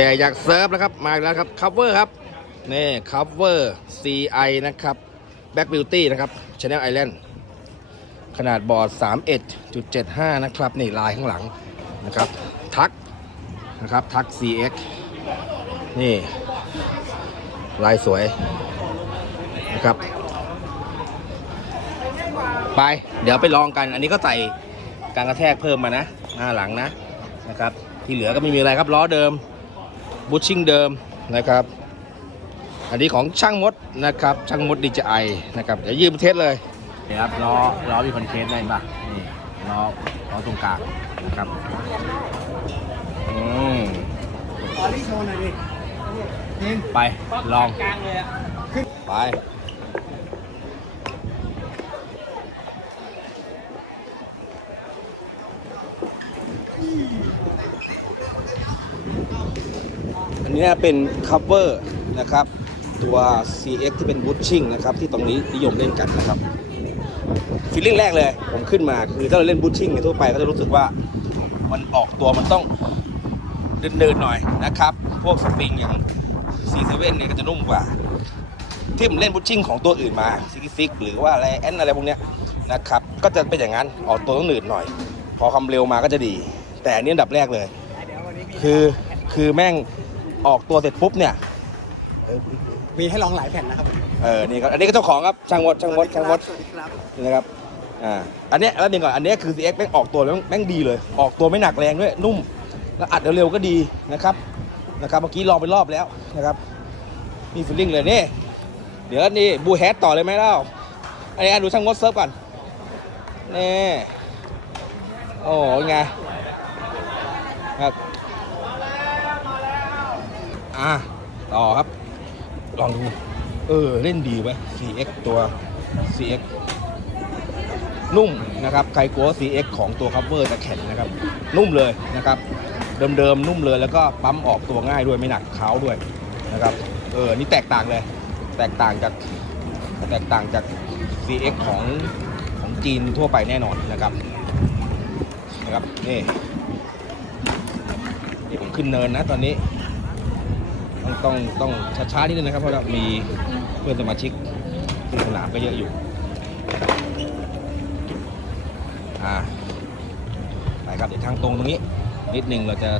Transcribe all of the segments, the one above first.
แกอยากเซิร์ฟแล้วครับ มาแล้วครับ cover ครับ นี่ cover CI นะครับ Back Beauty นะครับ Channel Island ขนาดบอร์ด 31.75 นะครับ นี่ลายข้างหลังนะครับ ทักนะครับ ทัก CX นี่ ลายสวยนะครับ ไป เดี๋ยวไปลองกัน อันนี้ก็ใส่การกระแทกเพิ่มมานะ หน้าหลังนะนะครับ ที่เหลือก็ไม่มีอะไรครับล้อเดิม บูชชิ่งเดิมนะครับ อันนี้ของช่างมดนะครับ ช่างมดดีจไอนะครับ เดี๋ยวยืมเทสเลยนี่ครับล้อล้อมีคอนเคสได้ปะนี่ล้อล้อตรงกลางนะครับอืมขอที่โชว์หน่อยดินี่ไปลองกลางเลยอะไป นนี้เป็น cover นะครับ ตัว CX ที่เป็นบูชชิ่งนะครับ ที่ตรงนี้นิยมเล่นกันนะครับฟีลลิ่งแรกเลย ผมขึ้นมาคือถ้าเราเล่นบูชชิ่งทั่วไปก็จะรู้สึกว่ามันออกตัวมันต้องเดินๆหน่อยนะครับ พวกสปริงอย่าง C7 เนี่ยก็จะนุ่มกว่า ที่ผมเล่นบูชชิ่งของตัวอื่นมาซิกซิกหรือว่าอะไรแอนอะไรพวกเนี้ยนะครับ ก็จะเป็นอย่างนั้นออกตัวต้องหนืดหน่อย พอความเร็วมาก็จะดี แต่อันนี้อันดับแรกเลย คือคือแม่ง ออกตัวเสร็จปุ๊บเนี่ยเออมีให้ลองหลายแผ่นนะครับเออนี่ครับอันนี้ก็เจ้าของครับช่างมดช่างมดช่างมดสวัสดีครับนี่นะครับอ่าอันเนี้ยแล้วหนึ่งก่อนอันเนี้ยคือ CX แม่งออกตัวแล้วแม่งดีเลย ออกตัวไม่หนักแรงด้วยนุ่มแล้วอัดเร็วๆก็ดีนะครับนะครับเมื่อกี้ลองไปรอบแล้วนะครับมีฟีลลิ่งเลยนี่เดี๋ยวนี่บูแฮดต่อเลยไหมเล่าอันนี้อะดูช่างมดเซิร์ฟก่อนนี่โอ้โหไงครับ อะต่อครับ ลองดู เออ เล่นดีไว้ย CX ตัว CX นุ่มนะครับใครกลัว CX ของตัว cover จะแข็งนะครับ นุ่มเลยนะครับ เดิมๆ นุ่มเลยแล้วก็ปั๊มออกตัวง่ายด้วยไม่หนักเท้าด้วยนะครับ เออ นี่แตกต่างเลย แตกต่างจาก แตกต่างจาก CX ของของจีนทั่วไปแน่นอนนะครับ นะครับ นี่ นี่ผมขึ้นเนินนะตอนนี้ ต้องต้องช้าๆนิดนึงนะครับ เพราะว่ามีเพื่อนสมาชิกที่สนามก็เยอะอยู่อ่าไปครับเดี๋ยวทางตรงตรงนี้ นิดนึงเราจะ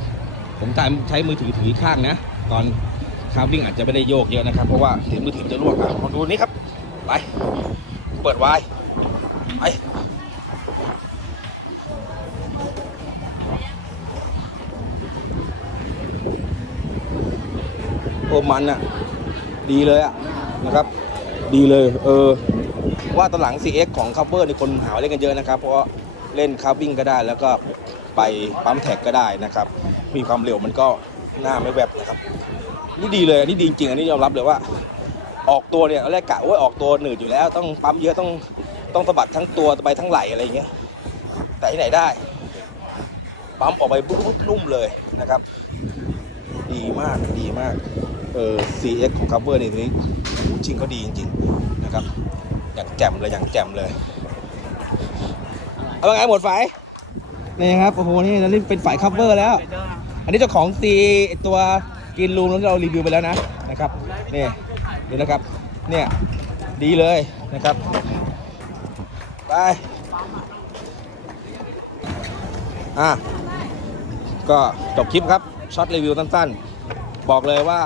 ผมใช้ใช้มือถือถือข้างนะ ตอนคาร์วิ่งอาจจะไม่ได้โยกเยอะนะครับ เพราะว่าถือมือถือจะล่วงอะลองดูนี่ครับ ไป เปิดไวน์ไป โอ้มันอะ ดีเลยอะนะครับ ดีเลย เออ ว่าตอนหลัง CX ของ Cover ในคนหาเล่นกันเยอะนะครับ เพราะเล่นคาร์วิ่งก็ได้แล้วก็ไปปั๊มแท็กก็ได้นะครับ มีความเร็วมันก็หน้าไม่แวบนะครับ นี่ดีเลยอันนี้ดีจริงอันนี้ยอมรับเลยว่า ออกตัวเนี่ยตอนแรกกะว่าออกตัวหนืดอยู่แล้ว ต้องปั๊มเยอะต้องต้องสะบัดทั้งตัวไปทั้งไหล่อะไรอย่างเงี้ยแต่ที่ไหนได้ปั๊มออกไปปุ๊บๆนุ่มเลยนะครับ ดีมากดีมาก เออ CX ของ cover ในนี้จริงเขาดีจริงๆนะครับ อย่างแจ่มเลยอย่างแจ่มเลย เอาไงหมดไฟนี่ครับโอ้โหนี่นี่เป็นฝ่าย cover แล้ว อันนี้เจ้าของซีตัวกินรูมที่เรารีวิวไปแล้วนะนะครับนี่ดูนะครับเนี่ยดีเลยนะครับไปอะก็จบคลิปครับช็อตรีวิวสั้นๆ บอกเลยว่า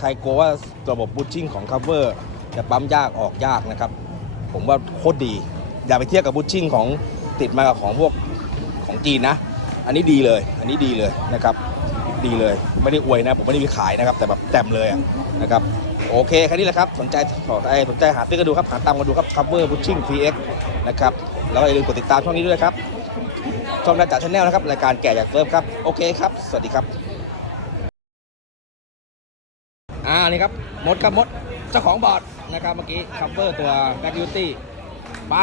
ใครกลัวว่าระบบบูชชิ่งของ cover จะปั๊มยากออกยากนะครับ ผมว่าโคตรดี อย่าไปเทียบกับบูชชิ่งของติดมากับของพวกของจีนนะ อันนี้ดีเลย อันนี้ดีเลยนะครับ ดีเลย ไม่ได้อวยนะ ผมไม่ได้มีขายนะครับ แต่แบบแจ่มเลยนะครับโอเคแค่นี้แหละครับ สนใจสนใจสนใจหาซื้อกันดูครับ หาตามกันดูครับ cover bushing PX นะครับ แล้วก็อย่าลืมกดติดตามช่องนี้ด้วยครับ ช่องนาจ่าชาแนลนะครับ รายการแก่อยากเซิร์ฟครับ โอเคครับ สวัสดีครับ นี่ครับมดครับมดเจ้าของบอร์ดนะครับเมื่อกี้ cover ตัว Back Duty ไป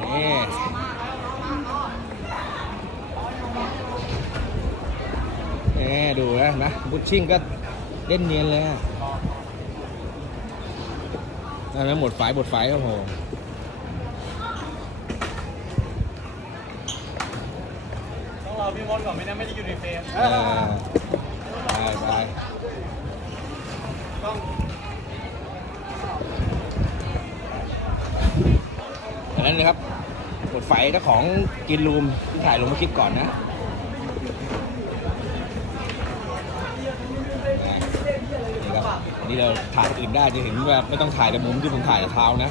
นี่นี่ดูนะนะบุชชิ่งก็เล่นเนียนเลยอะนั่นแล้วหมดไฟหมดไฟโอ้โหต้องรอพี่มดก่อนไม่นั้นไม่ได้อยู่ในเฟรม นะครับหดไฟเจ้าของกินรูมถ่ายลงมาคลิปก่อนนะนี่ครับนนี้เราถ่ายอื่นได้จะเห็นว่าไม่ต้องถ่ายแต่มุมที่ผมถ่ายเท้านะ